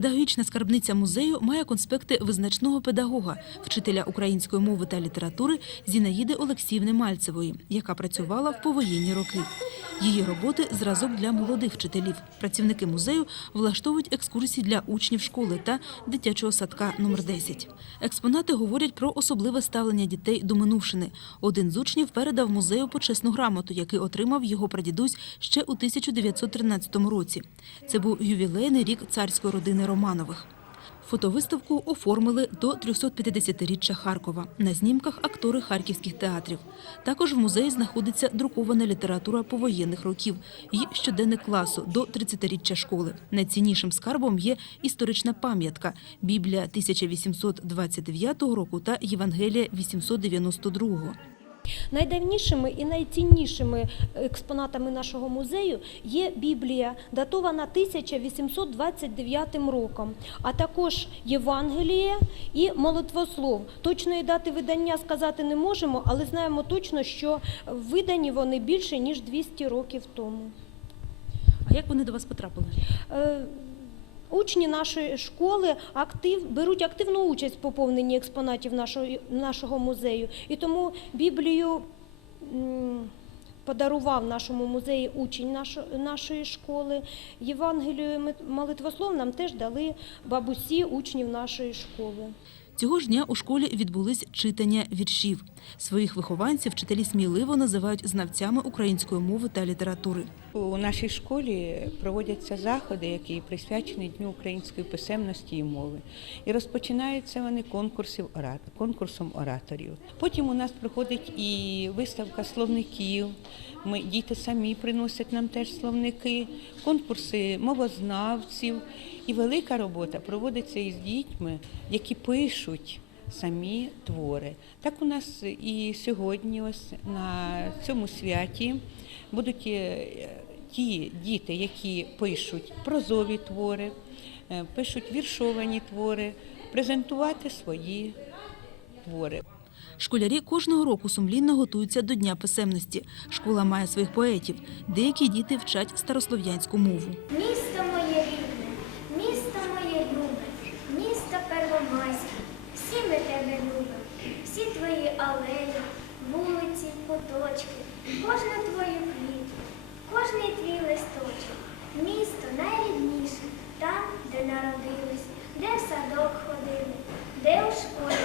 Педагогічна скарбниця музею має конспекти визначного педагога, вчителя української мови та літератури Зінаїди Олексіївни Мальцевої, яка працювала в повоєнні роки. Її роботи зразок для молодих вчителів. Працівники музею влаштовують екскурсії для учнів школи та дитячого садка номер 10. Експонати говорять про особливе ставлення дітей до минувшини. Один з учнів передав музею почесну грамоту, який отримав його прадідусь ще у 1913 році. Це був ювілейний рік царської родини Романових. Фотовиставку оформили до 350-річчя Харкова. На знімках актори харківських театрів. Також в музеї знаходиться друкована література повоєнних років і щоденник класу до 30-річчя школи. Найціннішим скарбом є історична пам'ятка Біблія 1829 року та Євангелія 892. Найдавнішими і найціннішими експонатами нашого музею є Біблія, датована 1829 роком, а також Євангеліє і молитвослов. Точної дати видання сказати не можемо, але знаємо точно, що видані вони більше ніж 200 років тому. А як вони до вас потрапили? Учні нашої школи актив, беруть активну участь в поповненні експонатів нашого, нашого музею. І тому Біблію подарував нашому музеї учень нашої нашої школи. Євангелію молитвослов нам теж дали бабусі учнів нашої школи. Цього ж дня у школі відбулись читання віршів. Своїх вихованців вчителі сміливо називають знавцями української мови та літератури. У нашій школі проводяться заходи, які присвячені Дню української писемності і мови. І розпочинаються вони конкурсів конкурсом ораторів. Потім у нас проходить і виставка словників. Ми діти самі приносять нам теж словники, конкурси мовознавців. І велика робота проводиться із дітьми, які пишуть самі твори. Так у нас і сьогодні, ось на цьому святі, будуть е, ті діти, які пишуть прозові твори, е, пишуть віршовані твори, презентувати свої твори. Школярі кожного року сумлінно готуються до Дня писемності. Школа має своїх поетів. Деякі діти вчать старослов'янську мову. Місто моє рідне, місто моє любе, місто Первомайське, всі ми тебе любимо, всі твої алеї, вулиці, куточки, кожну твою квітку, кожний твій листочок. Місто найрідніше, там, де народились, де в садок ходили, де у школі.